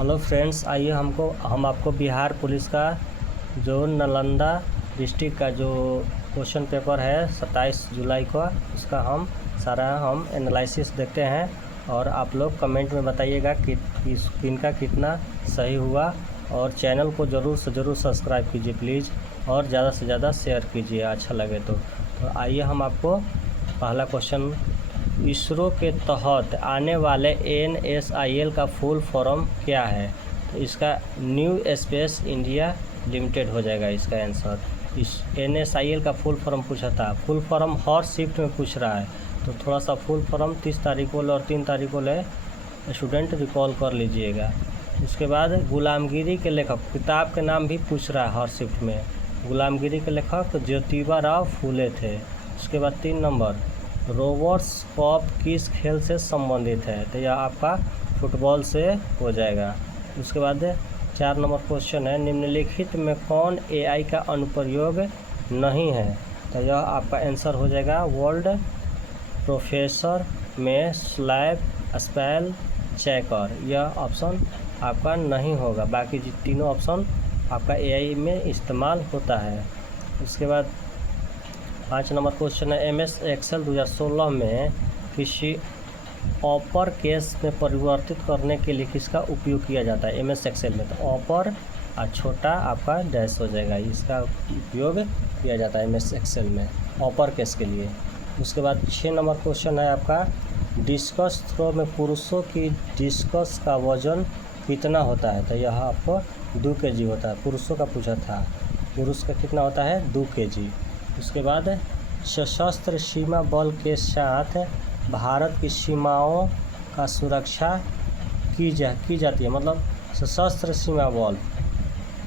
Hello friends, आइए हम आपको बिहार पुलिस का जो नालंदा डिस्ट्रिक्ट का जो क्वेश्चन पेपर है 27 जुलाई का, उसका हम एनालिसिस देखते हैं। और आप लोग कमेंट में बताइएगा कि इनका कितना सही हुआ। और चैनल को ज़रूर से ज़रूर सब्सक्राइब कीजिए प्लीज़, और ज़्यादा से ज़्यादा शेयर कीजिए अच्छा लगे तो। आइए हम आपको पहला क्वेश्चन, इसरो के तहत आने वाले NSIL का फुल फॉर्म क्या है? तो इसका न्यू स्पेस इंडिया लिमिटेड हो जाएगा इसका आंसर। इस NSIL का फुल फॉर्म पूछा था, फुल फॉर्म हर शिफ्ट में पूछ रहा है, तो थोड़ा सा फुल फॉर्म 30 तारीख को और 3 तारीख को स्टूडेंट रिकॉल कर लीजिएगा। उसके बाद गुलामगिरी के लेखक, किताब के नाम भी पूछ रहा है हर शिफ्ट में। गुलामगिरी के लेखक ज्योतिबा राव फूले थे। उसके बाद 3 नंबर, रोबर्ट्स कप किस खेल से संबंधित है? तो यह आपका फुटबॉल से हो जाएगा। उसके बाद 4 नंबर क्वेश्चन है, निम्नलिखित में कौन AI का अनुप्रयोग नहीं है? तो यह आपका आंसर हो जाएगा वर्ल्ड प्रोफेसर में स्लैब स्पेल चेकर। यह ऑप्शन आपका नहीं होगा, बाकी तीनों ऑप्शन आपका AI में इस्तेमाल होता है। उसके बाद 5 नंबर क्वेश्चन है, MS Excel 2016 में किसी ऑपर केस में परिवर्तित करने के लिए किसका उपयोग किया जाता है? MS Excel में तो ऑपर और छोटा आपका डैश हो जाएगा, इसका उपयोग किया जाता है MS Excel में ऑपर केस के लिए। उसके बाद 6 नंबर क्वेश्चन है आपका, डिस्कस थ्रो में पुरुषों की डिस्कस का वजन कितना होता है? तो यह आपको 2 kg होता है, पुरुषों का पूछा था। पुरुष का कितना होता है? 2 kg। उसके बाद सशस्त्र सीमा बल के साथ भारत की सीमाओं का सुरक्षा की जाती है, मतलब सशस्त्र सीमा बल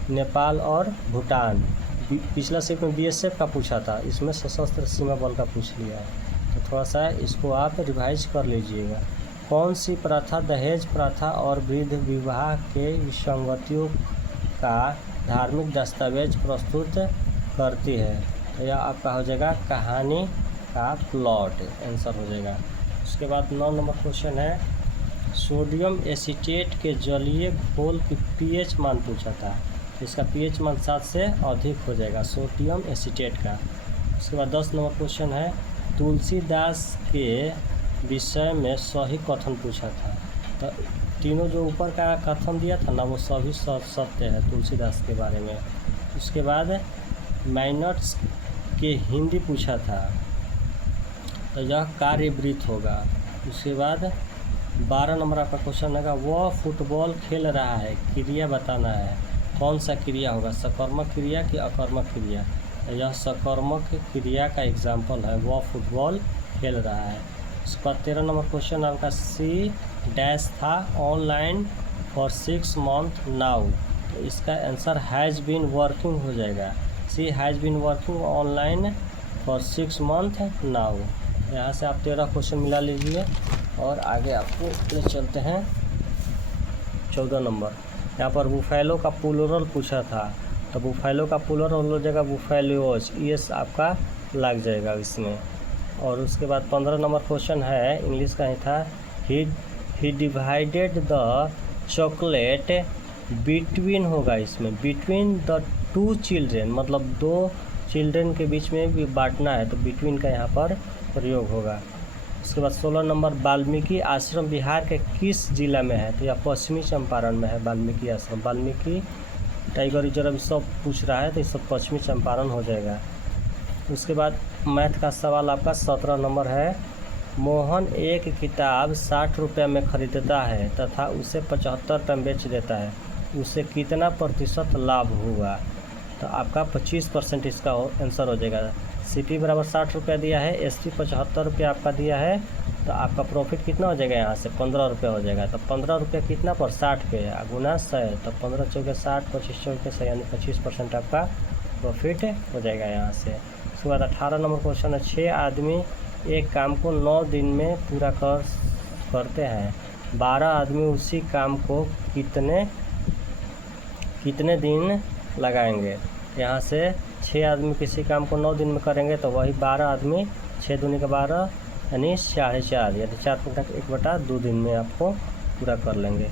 नेपाल और भूटान। पिछला शिफ्ट में BSF का पूछा था, इसमें सशस्त्र सीमा बल का पूछ लिया है, तो थोड़ा सा इसको आप रिवाइज कर लीजिएगा। कौन सी प्रथा दहेज प्रथा और वृद्ध विवाह के विसंगतियों का धार्मिक दस्तावेज प्रस्तुत करती है? तो यह आपका हो जाएगा कहानी का प्लॉट, आंसर हो जाएगा। उसके बाद 9 नंबर क्वेश्चन है, सोडियम एसीटेट के जलीय घोल की pH मान पूछा था, इसका pH मान 7 से अधिक हो जाएगा सोडियम एसीटेट का। उसके बाद 10 नंबर क्वेश्चन है, तुलसीदास के विषय में सही कथन पूछा था। तो तीनों जो ऊपर का कथन दिया था ना, वो सभी सत्य है तुलसीदास के बारे में। उसके बाद माइनट्स के हिंदी पूछा था, तो यह कार्यवृत्त होगा। उसके बाद 12 नंबर आपका क्वेश्चन है, वह फुटबॉल खेल रहा है, क्रिया बताना है, कौन सा क्रिया होगा? सकर्मक क्रिया कि अकर्मक क्रिया? यह सकर्मक क्रिया का एग्जाम्पल है, वह फुटबॉल खेल रहा है। उसके बाद 13 नंबर क्वेश्चन आपका, सी डैश था ऑनलाइन फॉर 6 months नाउ, तो इसका आंसर हैज़ बीन वर्किंग हो जाएगा। C has been working online for 6 months now. यहाँ से आप 13 क्वेश्चन मिला लीजिए और आगे आपको ले चलते हैं 14 नंबर। यहाँ पर बुफैलो का प्लूरल पूछा था, तो बुफैलो का प्लूरल हो जाएगा बुफैलोज, यस आपका लग जाएगा इसमें। और उसके बाद 15 नंबर क्वेश्चन है, इंग्लिश का ही था, ही डिवाइडेड द चॉकलेट बिटवीन होगा, इसमें बिटवीन द 2 चिल्ड्रेन, मतलब 2 चिल्ड्रेन के बीच में भी बांटना है, तो बिटवीन का यहाँ पर प्रयोग होगा। उसके बाद 16 नंबर, वाल्मीकि आश्रम बिहार के किस जिला में है? तो यह पश्चिमी चंपारण में है वाल्मीकि आश्रम। वाल्मीकि टाइगर रिजर्व सब पूछ रहा है, तो ये सब पश्चिमी चंपारण हो जाएगा। उसके बाद मैथ का सवाल आपका 17 नंबर है, मोहन एक किताब 60 रुपये में खरीदता है तथा उसे 75 रुपये में बेच देता है, उसे कितना प्रतिशत लाभ हुआ? तो आपका 25% इसका आंसर हो जाएगा। CP बराबर 60 रुपया दिया है, ST 75 रुपया आपका दिया है, तो आपका प्रॉफिट कितना हो जाएगा? यहाँ से 15 रुपये हो जाएगा। तो 15 रुपये कितना पर 60 पे गुना 100, तो 15 चौके 60, 25 चौके 100, यानी 25% आपका प्रॉफिट हो जाएगा यहाँ से। उसके बाद 18 नंबर क्वेश्चन है, 6 आदमी एक काम को 9 दिन में पूरा करते हैं, 12 आदमी उसी काम को कितने दिन लगाएंगे? यहाँ से 6 आदमी किसी काम को 9 दिन में करेंगे, तो वही 12 आदमी 6 दूनी का 12 यानी 4.5, यानी 4 1/2 दिन में आपको पूरा कर लेंगे।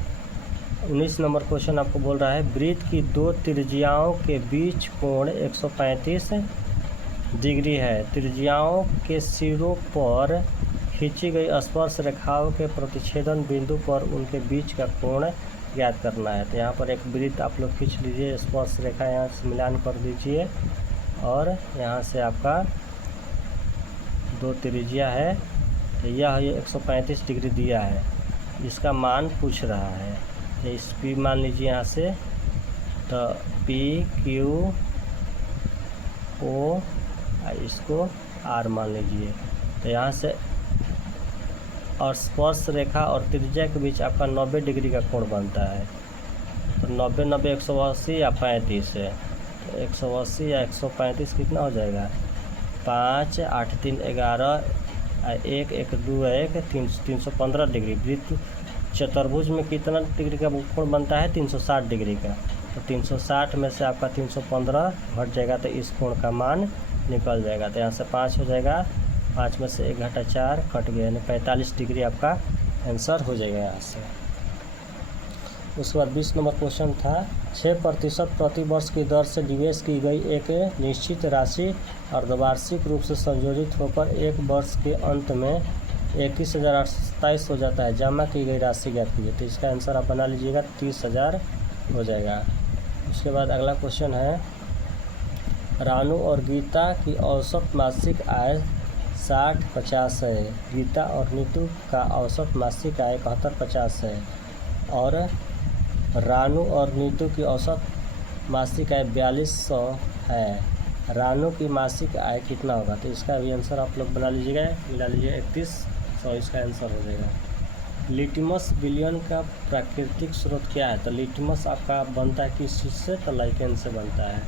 19 नंबर क्वेश्चन आपको बोल रहा है वृत्त की दो त्रिज्याओं के बीच कोण 135 डिग्री है। त्रिज्याओं के सिरों पर खींची गई स्पर्श रेखाओं के प्रतिच्छेदन बिंदु पर उनके बीच का कोण ज्ञात करना है। तो यहाँ पर एक वृत्त आप लोग खींच लीजिए, स्पर्श रेखा यहाँ से मिलान कर दीजिए और यहाँ से आपका दो त्रिज्या है। तो यह 135 डिग्री दिया है, इसका मान पूछ रहा है। तो इस P मान लीजिए यहाँ से, तो P Q O इसको R मान लीजिए। तो यहाँ से और स्पर्श रेखा और त्रिज्या के बीच आपका 90 डिग्री का कोण बनता है। तो 90 90 180 या 35 है। तो 180 या 135 कितना हो जाएगा? 5 8 3 11 1 1 2 1 315 डिग्री। वृत्त चतुर्भुज में कितना डिग्री का कोण बनता है? 360 डिग्री का। तो 360 में से आपका 315 घट जाएगा, तो इस कोण का मान निकल जाएगा। तो यहाँ से 5 हो जाएगा, 5 में से 1 घटा 4 कट गया, यानी 45 डिग्री आपका आंसर हो जाएगा यहाँ से। उसके बाद 20 नंबर क्वेश्चन था 6% प्रति वर्ष की दर से निवेश की गई एक निश्चित राशि अर्धवार्षिक रूप से संयोजित होकर एक वर्ष के अंत में 21,827 हो जाता है। जमा की गई राशि ज्ञात कीजिए। तो इसका आंसर आप बना लीजिएगा, 30,000 हो जाएगा। उसके बाद अगला क्वेश्चन है रानू और गीता की औसत मासिक आय 60-50 है। गीता और नीतू का औसत मासिक आय 71-50 है और रानू और नीतू की औसत मासिक आय 4200 है। रानू की मासिक आय कितना होगा? तो इसका भी आंसर आप लोग बना लीजिएगा, मिला लीजिए 3100, इसका आंसर हो जाएगा। लिटमस विलयन का प्राकृतिक स्रोत क्या है? तो लिटमस आपका बनता है किस चीज़ से? तो लाइकेन से बनता है।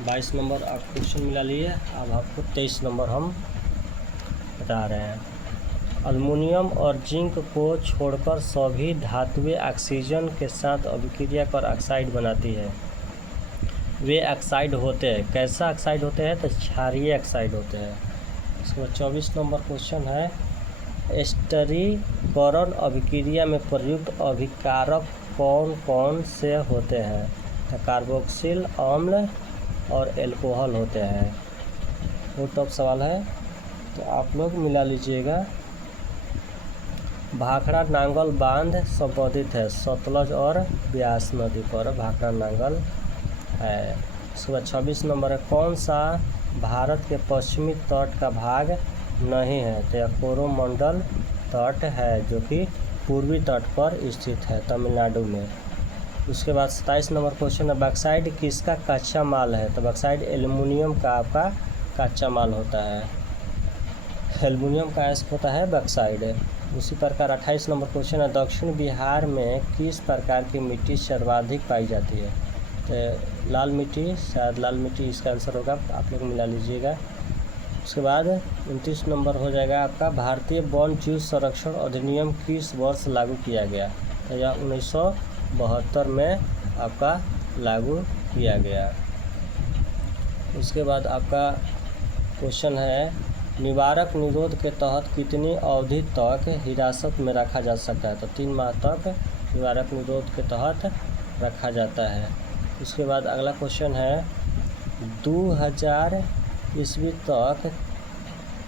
22 नंबर आप क्वेश्चन मिला लिए। अब आपको 23 नंबर हम बता रहे हैं। अल्युमिनियम और जिंक को छोड़कर सभी धातुएं ऑक्सीजन के साथ अभिक्रिया कर ऑक्साइड बनाती है। वे ऑक्साइड होते हैं, कैसा ऑक्साइड होते हैं? तो क्षारीय ऑक्साइड होते हैं। इसके बाद 24 नंबर क्वेश्चन है स्टीरीकरण अभिक्रिया में प्रयुक्त अभिकारक कौन कौन से होते हैं? तो कार्बोक्सिल अम्ल और एल्कोहल होते हैं। वो टॉप सवाल है, तो आप लोग मिला लीजिएगा। भाखड़ा नांगल बांध संबोधित है सतलज और ब्यास नदी पर भाखड़ा नांगल है। उसके बाद 26 नंबर है कौन सा भारत के पश्चिमी तट का भाग नहीं है? तो यह कोरोमंडल तट है जो कि पूर्वी तट पर स्थित है तमिलनाडु में। उसके बाद 27 नंबर क्वेश्चन है बॉक्साइट किसका कच्चा माल है? तो बॉक्साइट एल्युमिनियम का आपका कच्चा माल होता है। एल्युमिनियम का होता है बॉक्साइट। उसी प्रकार 28 नंबर क्वेश्चन है दक्षिण बिहार में किस प्रकार की मिट्टी सर्वाधिक पाई जाती है? तो लाल मिट्टी, शायद लाल मिट्टी इसका आंसर होगा, आप लोग मिला लीजिएगा। उसके बाद 29 नंबर हो जाएगा आपका भारतीय वन्य जीव संरक्षण अधिनियम किस वर्ष लागू किया गया? तो यह 1972 में आपका लागू किया गया। उसके बाद आपका क्वेश्चन है निवारक निरोध के तहत कितनी अवधि तक हिरासत में रखा जा सकता है? तो 3 माह तक निवारक निरोध के तहत रखा जाता है। उसके बाद अगला क्वेश्चन है 2000 ईस्वी तक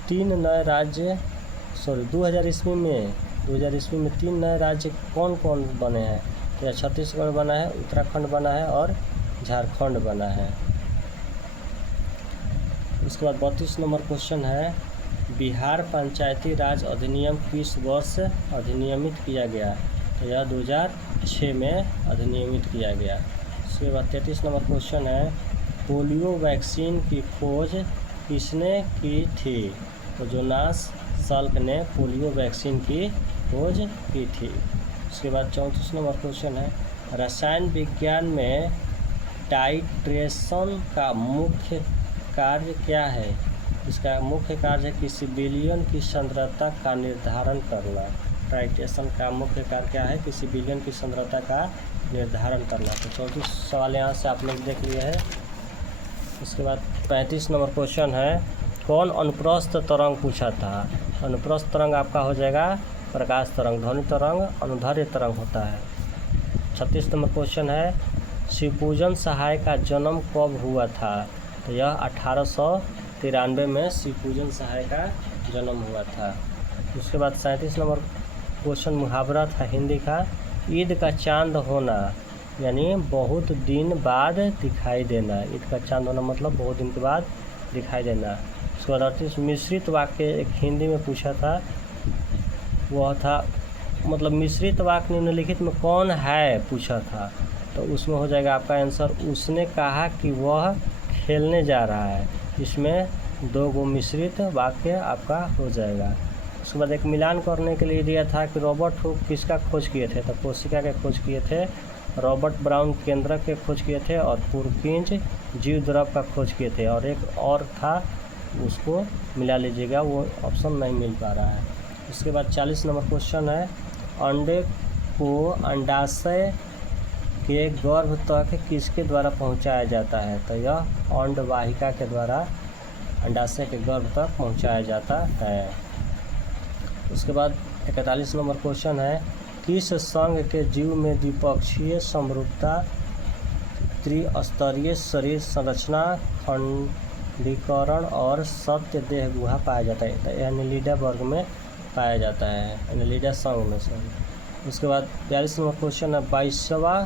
2000 ईस्वी में 3 नए राज्य कौन कौन बने हैं? तो छत्तीसगढ़ बना है, उत्तराखंड बना है और झारखंड बना है। उसके बाद 32 नंबर क्वेश्चन है बिहार पंचायती राज अधिनियम किस वर्ष अधिनियमित किया गया? तो यह 2006 में अधिनियमित किया गया। उसके बाद 33 नंबर क्वेश्चन है पोलियो वैक्सीन की खोज किसने की थी? तो जोनास साल्क ने पोलियो वैक्सीन की खोज की थी। उसके बाद 34 नंबर क्वेश्चन है रसायन विज्ञान में टाइट्रेशन का मुख्य कार्य क्या है? इसका मुख्य कार्य है किसी विलयन की सांद्रता का निर्धारण करना। टाइट्रेशन का मुख्य कार्य क्या है? किसी विलयन की सांद्रता का निर्धारण करना। तो 34 सवाल यहाँ से आप लोग देख लिए हैं। उसके बाद 35 नंबर क्वेश्चन है कौन अनुप्रस्थ तरंग पूछा था? अनुप्रस्थ तरंग आपका हो जाएगा प्रकाश तरंग, ध्वनि तरंग अनुदैर्ध्य तरंग होता है। 36 नंबर क्वेश्चन है, शिवपूजन सहाय का जन्म कब हुआ था? तो यह 1893 में शिवपूजन सहाय का जन्म हुआ था। उसके बाद 37 नंबर क्वेश्चन मुहावरा था हिंदी का, ईद का चांद होना यानी बहुत दिन बाद दिखाई देना। ईद का चांद होना मतलब बहुत दिन के बाद दिखाई देना। उसके बाद 38 मिश्रित वाक्य एक हिंदी में पूछा था, वह था मतलब मिश्रित वाक्य निम्नलिखित में कौन है पूछा था। तो उसमें हो जाएगा आपका आंसर, उसने कहा कि वह खेलने जा रहा है। इसमें 2 गो मिश्रित वाक्य आपका हो जाएगा। उसके बाद एक मिलान करने के लिए दिया था कि रॉबर्ट हुक किसका खोज किए थे? तो कोशिका के खोज किए थे। रॉबर्ट ब्राउन केंद्रक के खोज किए थे और पुरकिंज जीव द्रव का खोज किए थे। और एक और था, उसको मिला लीजिएगा, वो ऑप्शन नहीं मिल पा रहा है। उसके बाद 40 नंबर क्वेश्चन है, अंडे को अंडाशय के गर्भ तक किसके द्वारा पहुंचाया जाता है? तो यह अंडवाहिका के द्वारा अंडाशय के गर्भ तक पहुंचाया जाता है। उसके बाद 41 नंबर क्वेश्चन है, किस संघ के जीव में द्विपक्षीय समरूपता, त्रिस्तरीय शरीर संरचना, खंडीकरण और सत्य देह गुहा पाया जाता है? तो एनिलिडा वर्ग में पाया जाता है, एनिलिडा संघ में से। उसके बाद 42 नंबर क्वेश्चन है, 22वां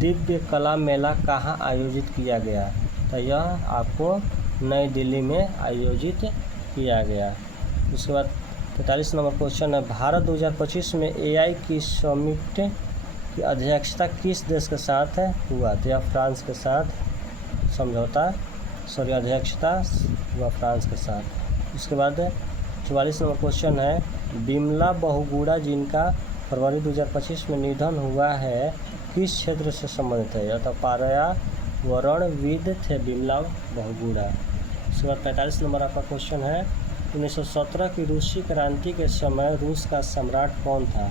दिव्य कला मेला कहाँ आयोजित किया गया? तो यह आपको नई दिल्ली में आयोजित किया गया। उसके बाद 43 नंबर क्वेश्चन है, भारत 2025 में AI की समिट की अध्यक्षता किस देश के साथ हुआ? तो यह फ्रांस के साथ समझौता अध्यक्षता हुआ फ्रांस के साथ। उसके बाद 44 नंबर क्वेश्चन है, बिमला बहुगुणा जिनका फरवरी 2025 में निधन हुआ है किस क्षेत्र से संबंधित है? यह तो पर्यावरणविद थे बिमला बहुगुणा। उसके बाद 45 नंबर आपका क्वेश्चन है, 1917 की रूसी क्रांति के समय रूस का सम्राट कौन था?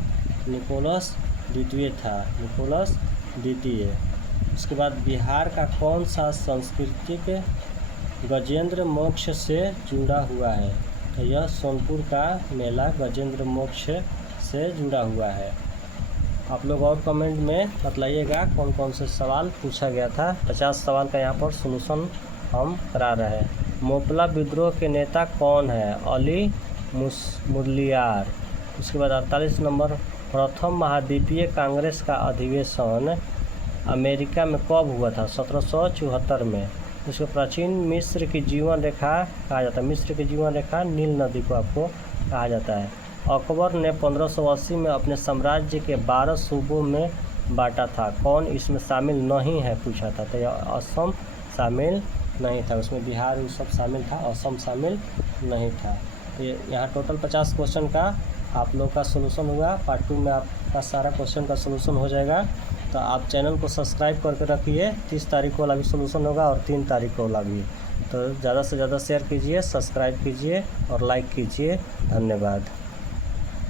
निकोलस द्वितीय था, निकोलस द्वितीय। उसके बाद बिहार का कौन सा सांस्कृतिक गजेंद्र मोक्ष से जुड़ा हुआ है? तो यह सोनपुर का मेला गजेंद्र मोक्ष से जुड़ा हुआ है। आप लोग और कमेंट में बतलाइएगा कौन कौन से सवाल पूछा गया था। 50 सवाल का यहाँ पर सोल्यूशन हम करा रहे हैं। मोपला विद्रोह के नेता कौन है? अली मुदलियार। उसके बाद 48 नंबर, प्रथम महाद्वीपीय कांग्रेस का अधिवेशन अमेरिका में कब हुआ था? 1774 में। उसको प्राचीन मिस्र की जीवन रेखा कहा जाता है। मिस्र की जीवन रेखा नील नदी को आपको कहा जाता है। अकबर ने 1580 में अपने साम्राज्य के 12 सूबों में बांटा था, कौन इसमें शामिल नहीं है पूछा था? तो यह असम शामिल नहीं था, उसमें बिहार सब शामिल था, असम शामिल नहीं था। तो यहाँ टोटल 50 क्वेश्चन का आप लोग का सोल्यूशन हुआ। पार्ट 2 में आपका सारा क्वेश्चन का सोल्यूशन हो जाएगा। तो आप चैनल को सब्सक्राइब करके रखिए। 30 तारीख वाला भी सोल्यूशन होगा और 3 तारीख वाला भी। तो ज़्यादा से ज़्यादा शेयर कीजिए, सब्सक्राइब कीजिए और लाइक कीजिए। धन्यवाद।